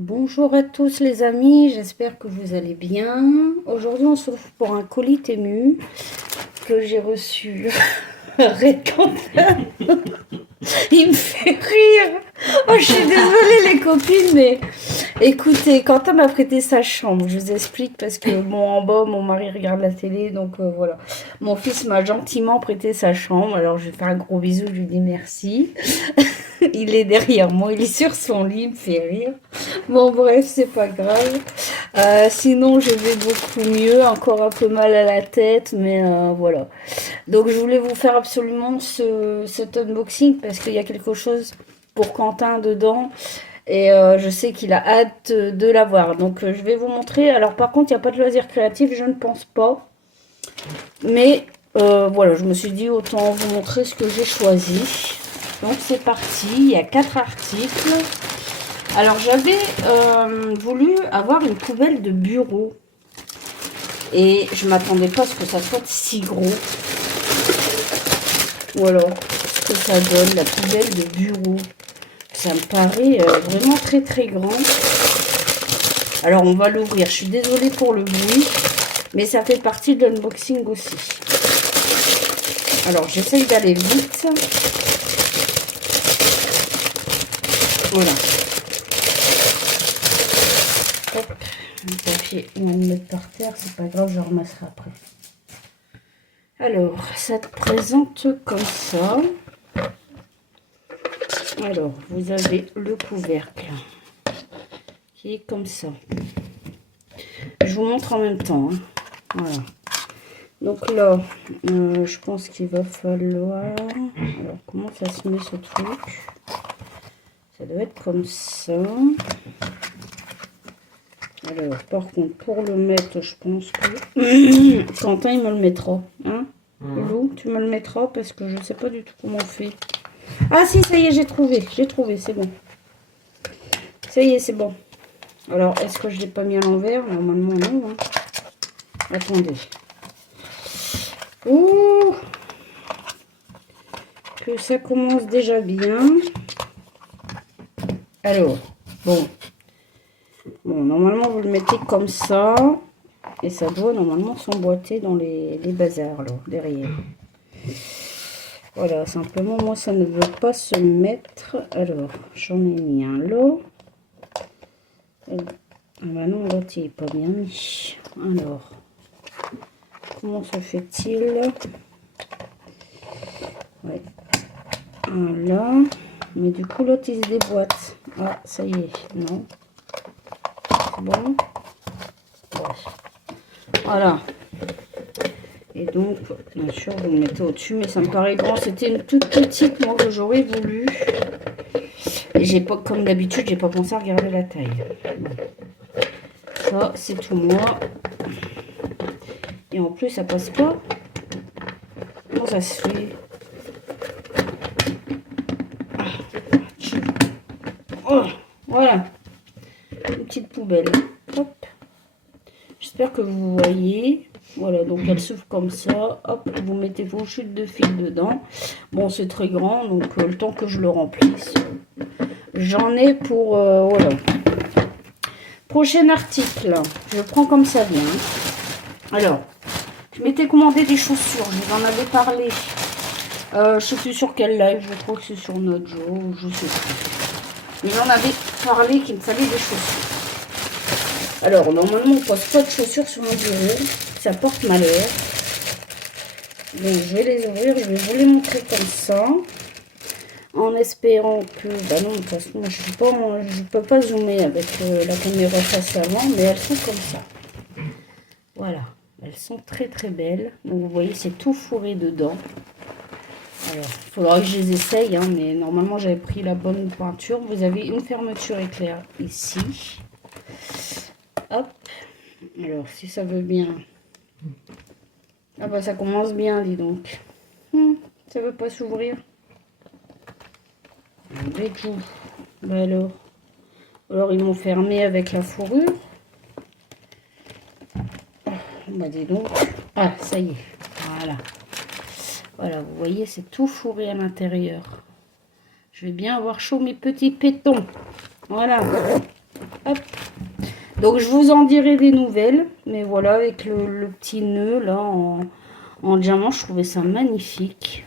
Bonjour à tous les amis, j'espère que vous allez bien. Aujourd'hui on se retrouve pour un colis Temu que j'ai reçu. Arrête Quentin, il me fait rire. Oh, je suis désolée les copines, mais écoutez, Quentin m'a prêté sa chambre. Je vous explique parce que en bas, mon mari regarde la télé, donc voilà. Mon fils m'a gentiment prêté sa chambre, alors je vais faire un gros bisou, je lui dis merci. Il est derrière moi, il est sur son lit, il me fait rire. Bon, bref, c'est pas grave. Sinon, je vais beaucoup mieux, encore un peu mal à la tête, mais voilà. Donc, je voulais vous faire absolument cet unboxing parce qu'il y a quelque chose pour Quentin dedans et je sais qu'il a hâte de l'avoir. Donc, je vais vous montrer. Alors, par contre, il n'y a pas de loisir créatif, je ne pense pas. Mais voilà, je me suis dit autant vous montrer ce que j'ai choisi. Donc, c'est parti. Il y a 4 articles. Alors j'avais voulu avoir une poubelle de bureau et je m'attendais pas à ce que ça soit si gros. Voilà ce que ça donne, la poubelle de bureau. Ça me paraît vraiment très très grand. Alors on va l'ouvrir. Je suis désolée pour le bruit, mais ça fait partie de l'unboxing aussi. Alors j'essaye d'aller vite. Voilà. Hop. Le papier, on va le mettre par terre, c'est pas grave, je ramasserai après. Alors, ça te présente comme ça. Alors, vous avez le couvercle qui est comme ça. Je vous montre en même temps. Hein. Voilà. Donc là, je pense qu'il va falloir... Alors, comment ça se met ce truc? Ça doit être comme ça. Alors, par contre, pour le mettre, je pense que Quentin, il me le mettra. Hein, Lou, tu me le mettras parce que je ne sais pas du tout comment on fait. Ah si, ça y est, j'ai trouvé, c'est bon. Ça y est, c'est bon. Alors, est-ce que je ne l'ai pas mis à l'envers? Normalement, non. Hein. Attendez. Ouh, que ça commence déjà bien. Alors, bon, normalement, vous le mettez comme ça. Et ça doit normalement s'emboîter dans les bazars, là, derrière. Voilà, simplement, moi, ça ne veut pas se mettre. Alors, j'en ai mis un là. Ah bah non, l'autre, il n'est pas bien mis. Alors, comment se fait-il? Ouais. Voilà. Mais du coup, l'autre, il se déboîte. Ah, ça y est. Non. Bon. Ouais. Voilà. Et donc, bien sûr, vous le mettez au-dessus, mais ça me paraît grand. C'était une toute petite, moi, que j'aurais voulu. Et j'ai pas, comme d'habitude, j'ai pas pensé à regarder la taille. Ça, c'est tout moi. Et en plus, ça passe pas. Comment ça se fait? Oh, voilà. Une petite poubelle. Hop. J'espère que vous voyez. Voilà, donc elle s'ouvre comme ça. Hop, vous mettez vos chutes de fil dedans. Bon, c'est très grand, donc le temps que je le remplisse. J'en ai pour... voilà. Prochain article. Je prends comme ça vient. Alors, je m'étais commandé des chaussures. Je vous en avais parlé. Je ne sais plus sur quel live. Je crois que c'est sur notre jeu. Je sais plus. Mais j'en avais parlé qu'il me fallait des chaussures. Alors, normalement, on ne pose pas de chaussures sur un bureau. Ça porte malheur. Donc, je vais les ouvrir. Je vais vous les montrer comme ça. En espérant que... Bah non, de toute façon, je peux pas zoomer avec la caméra face avant. Mais elles sont comme ça. Voilà. Elles sont très très belles. Donc, vous voyez, c'est tout fourré dedans. Alors, il faudra que je les essaye. Hein, mais normalement, j'avais pris la bonne peinture. Vous avez une fermeture éclair ici. Hop. Alors, si ça veut bien... Ah bah, ça commence bien, dis donc. Ça veut pas s'ouvrir. Bah alors, ils m'ont fermé avec la fourrure. Bah, dis donc. Ah, ça y est. Voilà. Voilà, vous voyez, c'est tout fourré à l'intérieur. Je vais bien avoir chaud mes petits pétons. Voilà. Hop. Donc je vous en dirai des nouvelles. Mais voilà, avec le petit nœud là en diamant, je trouvais ça magnifique.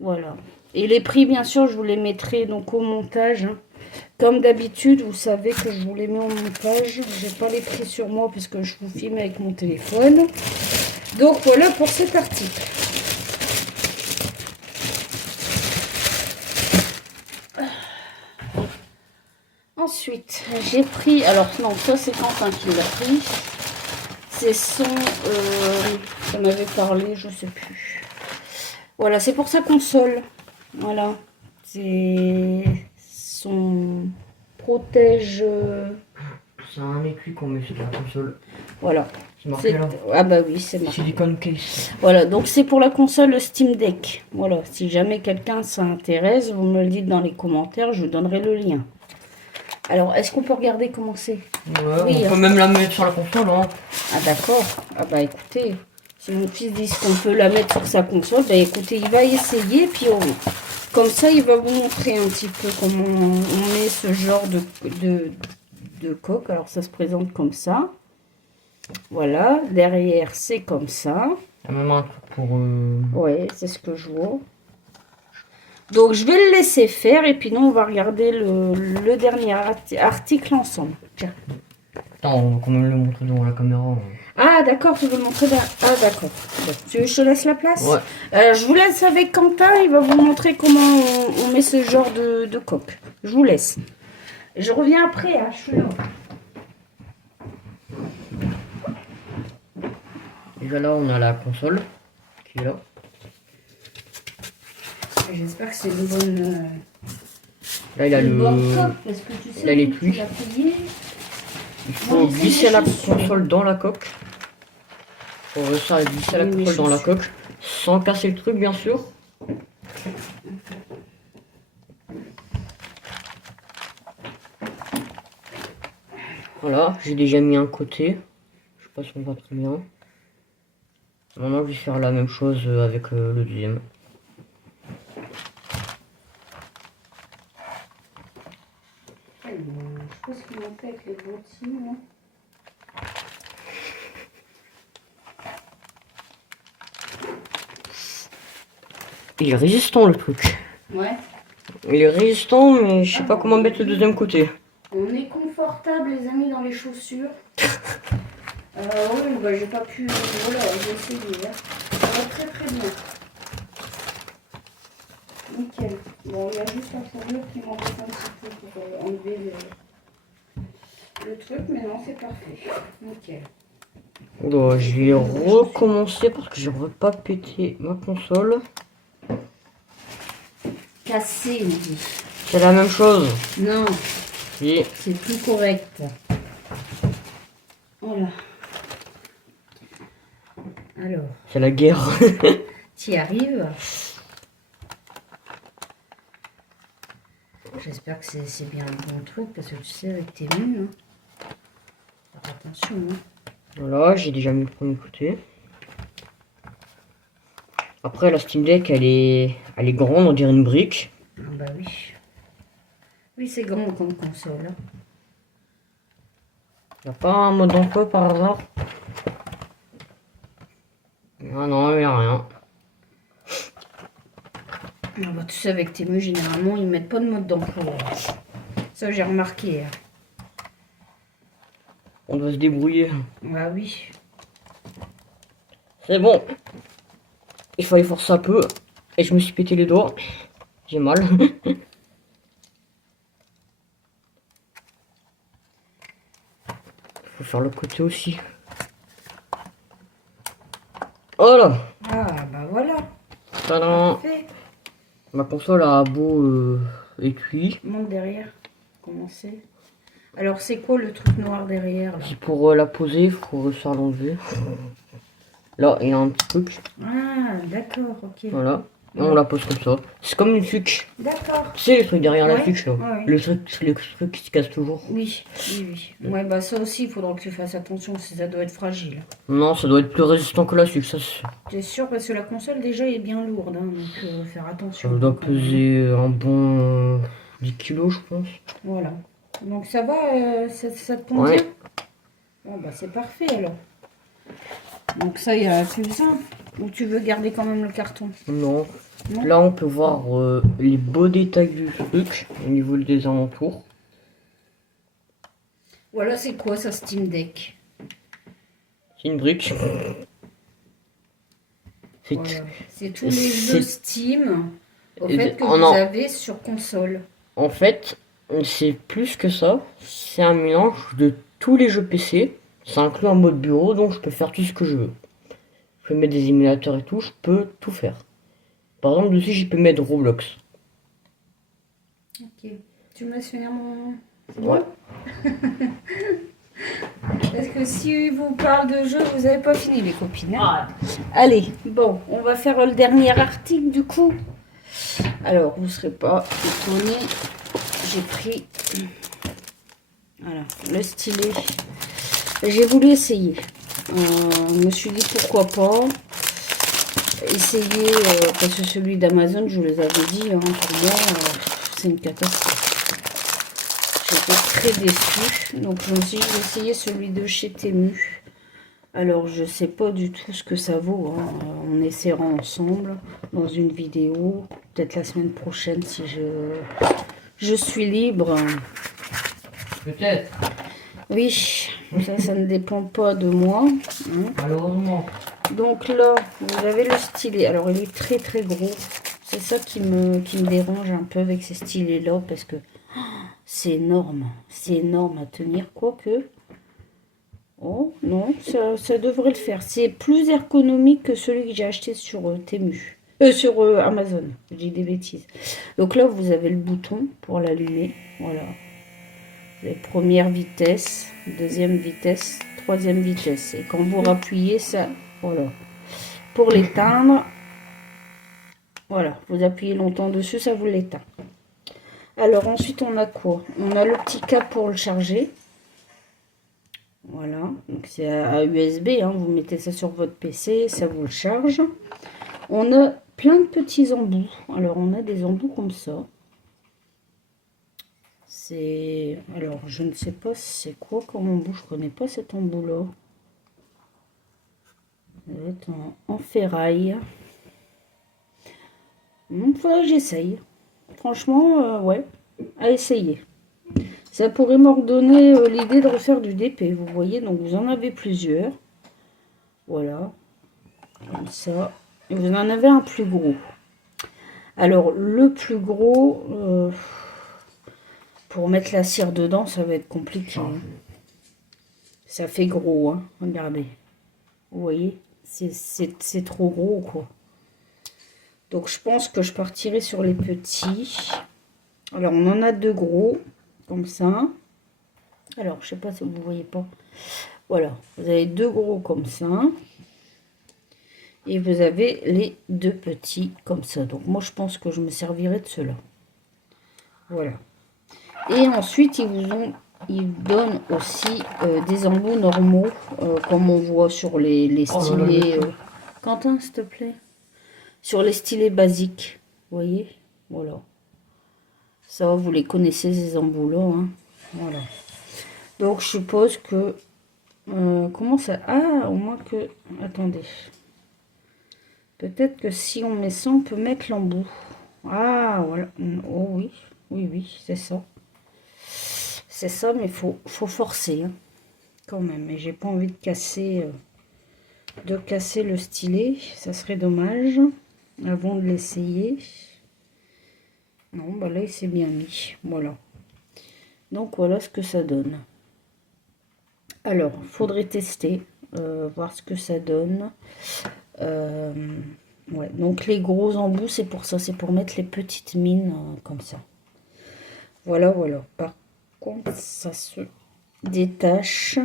Voilà. Et les prix, bien sûr, je vous les mettrai donc au montage. Hein. Comme d'habitude, vous savez que je vous les mets au montage. J'ai pas les prix sur moi puisque je vous filme avec mon téléphone. Donc voilà pour cet article. Ensuite, j'ai pris... Alors non, ça c'est Quentin qui l'a pris. C'est son... ça m'avait parlé, je sais plus. Voilà, c'est pour sa console. Voilà. C'est son protège... C'est un écui qu'on met sur la console. Voilà. C'est marqué là. Ah bah oui, c'est marqué. Silicon case. Voilà, donc c'est pour la console Steam Deck. Voilà, si jamais quelqu'un s'intéresse, vous me le dites dans les commentaires, je vous donnerai le lien. Alors, est-ce qu'on peut regarder comment c'est? Ouais, oui, on peut même la mettre sur la console. Hein. Ah d'accord. Ah bah écoutez, si mon fils dit qu'on peut la mettre sur sa console, bah écoutez, il va essayer, puis comme ça, il va vous montrer un petit peu comment on met ce genre de coque. Alors, ça se présente comme ça. Voilà, derrière, c'est comme ça. Il y a même un truc pour... Ouais, c'est ce que je vois. Donc, je vais le laisser faire et puis nous, on va regarder le dernier article ensemble. Tiens. Attends, on va quand même le montrer devant la caméra. Ah, d'accord, tu veux le montrer dans... Ah, d'accord. Bon, tu veux que je te laisse la place? Ouais. Je vous laisse avec Quentin, il va vous montrer comment on met ce genre de coque. Je vous laisse. Je reviens après, hein, je suis là. Déjà là, on a la console qui est là. J'espère que c'est une bonne... Là, il a le... coque, parce que tu sais, là, les tu pluies. l'as payé. Il faut glisser la console dans la coque. Pour ça, glisser la console dans la coque. Sans casser le truc, bien sûr. Voilà, j'ai déjà mis un côté. Je sais pas si on voit très bien. Maintenant, je vais faire la même chose avec le deuxième. Je sais pas ce qu'ils ont fait avec les bottines. Il est résistant le truc. Ouais. Il est résistant, mais je sais pas comment mettre le deuxième côté. On est confortable, les amis, dans les chaussures. Oui, bah, j'ai pas pu. Voilà, j'ai essayé. Hein. Ça va très très bien. Nickel. Bon, il y a juste la fourrure qui m'embête un petit peu pour enlever le truc, mais non, c'est parfait. Nickel. Bon, je vais recommencer parce que j'aimerais pas péter ma console. Cassé, on dit. C'est la même chose. Non, Oui. c'est plus correct. Voilà. Alors, C'est la guerre. tu y arrives. J'espère que c'est bien le bon truc parce que tu sais, avec tes mains, hein. Faire attention. Hein. Voilà, j'ai déjà mis le premier côté. Après, la Steam Deck, elle est grande, on dirait une brique. Ah bah oui. Oui, c'est grand comme console. Il n'y a pas un mode d'emploi par hasard? Ah non, il n'y a rien. Ah bah, tu sais, avec tes mains, généralement, ils mettent pas de mode d'emploi. Ça, j'ai remarqué. Hein. On doit se débrouiller. Ah oui. C'est bon. Il fallait forcer un peu. Et je me suis pété les doigts. J'ai mal. Faut faire le côté aussi. Voilà. Ah bah voilà. Tadam. Parfait. Ma console a un beau étui. Monte derrière. Comment c'est? Alors, c'est quoi le truc noir derrière là? C'est pour la poser, il faut réussir à l'enlever. Là, il y a un petit truc. Ah, d'accord, ok. Voilà. Et on la pose comme ça. C'est comme une fuque. D'accord. Tu sais, les trucs derrière la Ouais, fuque là. ouais. Le truc qui se casse toujours. Oui, oui, oui. Ouais, bah ça aussi, il faudra que tu fasses attention, ça doit être fragile. Non, ça doit être plus résistant que la fuque, ça. T'es sûr? Parce que la console déjà est bien lourde, hein, donc faire Ça attention. doit peser un bon 10 kilos, je pense. Voilà. Donc ça va, ça te convient? Ouais. Bon, bah c'est parfait alors. Donc ça, il n'y a plus besoin. Ou tu veux garder quand même le carton? Non. Non. Là, on peut voir les beaux détails du truc au niveau des alentours. Voilà, c'est quoi ça, Steam Deck? C'est une brique. C'est Voilà. C'est tous les jeux Steam au fait que Oh vous non. avez sur console. En fait, c'est plus que ça. C'est un mélange de tous les jeux PC. Ça inclut un mode bureau, donc je peux faire tout ce que je veux. Je peux mettre des émulateurs et tout, je peux tout faire. Par exemple, dessus, je peux mettre Roblox. Ok. Tu me laisses finir mon... Ouais. Parce que si vous parle de jeux, vous n'avez pas fini les copines. Hein. Ah. Allez, bon, on va faire le dernier article du coup. Alors, vous ne serez pas étonnés. J'ai pris voilà, le stylet. J'ai voulu essayer. Je me suis dit pourquoi pas essayer, parce que celui d'Amazon, je vous les avais dit, hein, pour moi, c'est une catastrophe. J'étais très déçue. Donc, je me suis dit, je vais essayer celui de chez Temu. Alors, je sais pas du tout ce que ça vaut. Hein. On essaiera ensemble dans une vidéo. Peut-être la semaine prochaine si je suis libre. Peut-être. Oui, ça ne dépend pas de moi. Hein. Malheureusement. Donc là, vous avez le stylet. Alors, il est très très gros. C'est ça qui me dérange un peu avec ces stylets-là. Parce que c'est énorme. C'est énorme à tenir. Quoique... Oh non, ça devrait le faire. C'est plus ergonomique que celui que j'ai acheté sur Temu. Sur Amazon. Je dis des bêtises. Donc là, vous avez le bouton pour l'allumer. Voilà. Vous avez première vitesse, deuxième vitesse, troisième vitesse. Et quand vous rappuyez, ça... Voilà. Pour l'éteindre, voilà. Vous appuyez longtemps dessus, ça vous l'éteint. Alors ensuite, on a quoi? On a le petit câble pour le charger. Voilà, donc c'est à USB, hein. Vous mettez ça sur votre PC, ça vous le charge. On a plein de petits embouts. Alors, on a des embouts comme ça. C'est... Alors, je ne sais pas c'est quoi comme embout. Je ne connais pas cet embout-là. Ça va être en ferraille. Il faudrait que j'essaye. Franchement, ouais, à essayer. Ça pourrait m'ordonner l'idée de refaire du DP, vous voyez. Donc, vous en avez plusieurs. Voilà. Comme ça. Et vous en avez un plus gros. Alors, le plus gros, pour mettre la cire dedans, ça va être compliqué. Hein. Ça fait gros, hein. Regardez. Vous voyez, c'est trop gros, quoi. Donc, je pense que je partirai sur les petits. Alors, on en a deux gros, comme ça. Alors, je sais pas si vous voyez pas. Voilà, vous avez deux gros comme ça. Et vous avez les deux petits comme ça. Donc, moi, je pense que je me servirai de cela. Voilà. Et ensuite, ils donnent aussi des embouts normaux, comme on voit sur les stylets. Quentin, s'il te plaît. Sur les stylets basiques. Vous voyez? Voilà. Ça, vous les connaissez, ces embouts-là. Hein. Voilà. Donc, je suppose que... comment ça... Ah, au moins que... Attendez. Peut-être que si on met ça, on peut mettre l'embout. Ah, voilà. Oh oui. Oui, oui, c'est ça. C'est ça, mais faut forcer. Hein, quand même. Mais j'ai pas envie de casser le stylet. Ça serait dommage. Avant de l'essayer. Non, bah là, il s'est bien mis. Voilà. Donc, voilà ce que ça donne. Alors, faudrait tester. Voir ce que ça donne. Ouais, donc les gros embouts, c'est pour ça, c'est pour mettre les petites mines comme ça. Voilà, voilà. Par contre, ça se détache.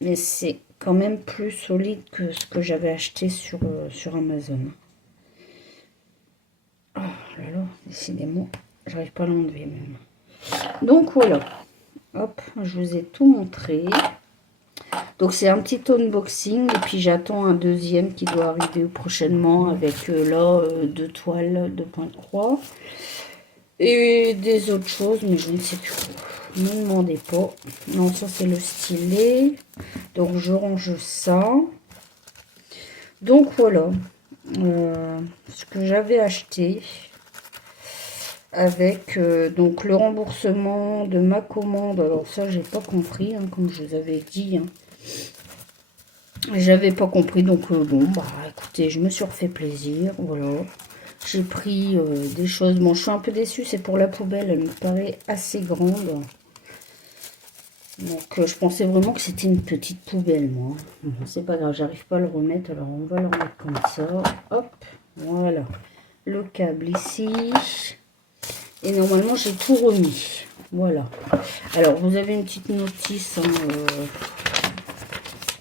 Mais c'est quand même plus solide que ce que j'avais acheté sur Amazon. Oh là là, décidément, j'arrive pas à l'enlever même. Donc voilà. Hop, je vous ai tout montré. Donc c'est un petit unboxing et puis j'attends un deuxième qui doit arriver prochainement avec là deux toiles de point de croix. Et des autres choses, mais je ne sais plus. Ne me demandez pas. Non, ça c'est le stylet. Donc je range ça. Donc voilà. Ce que j'avais acheté. Avec donc le remboursement de ma commande. Alors ça, j'ai pas compris, hein, comme je vous avais dit. Hein. J'avais pas compris, donc bon, bah écoutez, je me suis refait plaisir. Voilà. J'ai pris des choses. Bon, je suis un peu déçue, c'est pour la poubelle, elle me paraît assez grande. Donc, je pensais vraiment que c'était une petite poubelle, moi. C'est pas grave, j'arrive pas à le remettre, alors on va le remettre comme ça. Hop, voilà. Le câble ici. Et normalement, j'ai tout remis. Voilà. Alors, vous avez une petite notice, hein,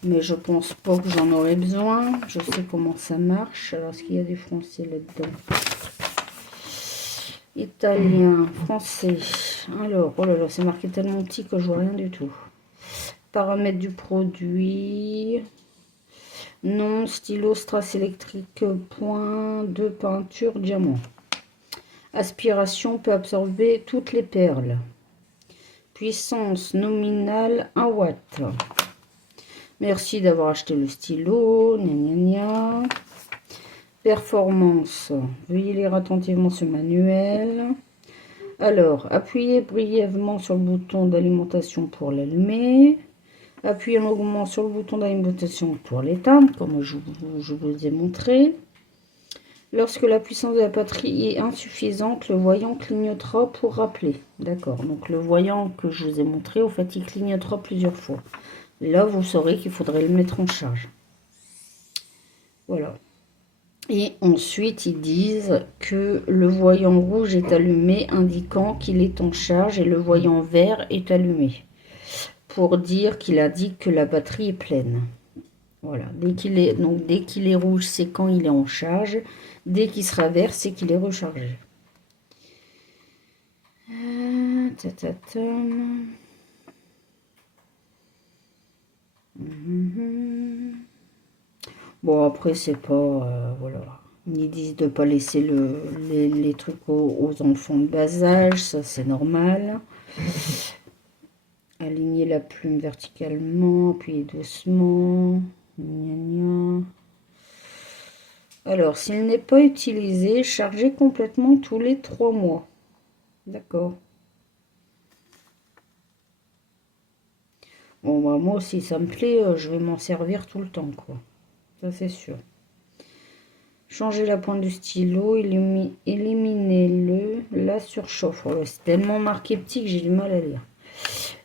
mais je pense pas que j'en aurai besoin. Je sais comment ça marche. Alors, est-ce qu'il y a du français là-dedans? Italien, français. Alors, oh là là, c'est marqué tellement petit que je vois rien du tout. Paramètres du produit. Non, stylo, strass électrique, point de peinture, diamant. Aspiration peut absorber toutes les perles. Puissance nominale 1 watt. Merci d'avoir acheté le stylo. Gna gna gna. Performance. Veuillez lire attentivement ce manuel. Alors, appuyez brièvement sur le bouton d'alimentation pour l'allumer. Appuyez longuement sur le bouton d'alimentation pour l'éteindre, comme je vous ai montré. Lorsque la puissance de la batterie est insuffisante, le voyant clignotera pour rappeler. D'accord, donc le voyant que je vous ai montré, au fait, il clignotera plusieurs fois. Là, vous saurez qu'il faudrait le mettre en charge. Voilà. Et ensuite, ils disent que le voyant rouge est allumé, indiquant qu'il est en charge, et le voyant vert est allumé, pour dire qu'il indique que la batterie est pleine. Voilà, dès qu'il est rouge, c'est quand il est en charge. Dès qu'il sera vert, c'est qu'il est rechargé. Bon, après, c'est pas... voilà. Ils disent de ne pas laisser les trucs aux enfants de bas âge, ça c'est normal. Aligner la plume verticalement, appuyez doucement. Gna gna. Alors, s'il n'est pas utilisé, chargez complètement tous les 3 mois. D'accord. Bon, bah, moi aussi, ça me plaît, je vais m'en servir tout le temps, quoi. Ça, c'est sûr. Changez la pointe du stylo, éliminez-le, la surchauffe. Oh, c'est tellement marqué petit que j'ai du mal à lire.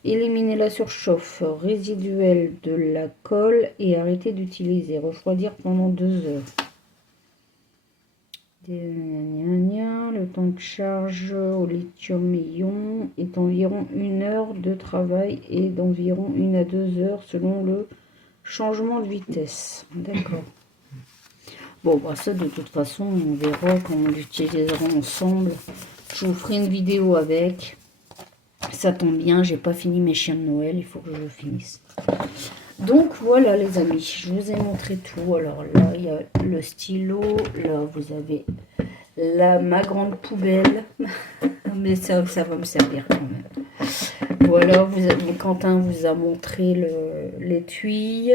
Éliminez la surchauffe résiduelle de la colle et arrêtez d'utiliser. Refroidir pendant 2 heures. Le temps de charge au lithium-ion est environ 1 heure de travail et d'environ 1 à 2 heures selon le changement de vitesse. D'accord. Bon, bah ça, de toute façon, on verra quand on l'utilisera ensemble. Je vous ferai une vidéo avec. Ça tombe bien, j'ai pas fini mes chiens de Noël, il faut que je le finisse. Donc voilà les amis, je vous ai montré tout. Alors là, il y a le stylo, là vous avez ma grande poubelle, mais ça va me servir quand même. Voilà, Quentin vous a montré l'étui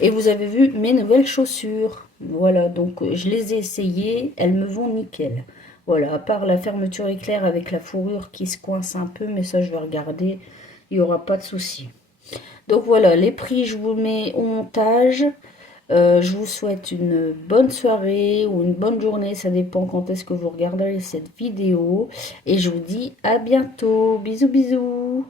et vous avez vu mes nouvelles chaussures. Voilà, donc je les ai essayées, elles me vont nickel. Voilà, à part la fermeture éclair avec la fourrure qui se coince un peu, mais ça je vais regarder, il n'y aura pas de souci. Donc voilà, les prix je vous mets au montage. Je vous souhaite une bonne soirée ou une bonne journée, ça dépend quand est-ce que vous regarderez cette vidéo. Et je vous dis à bientôt, bisous bisous.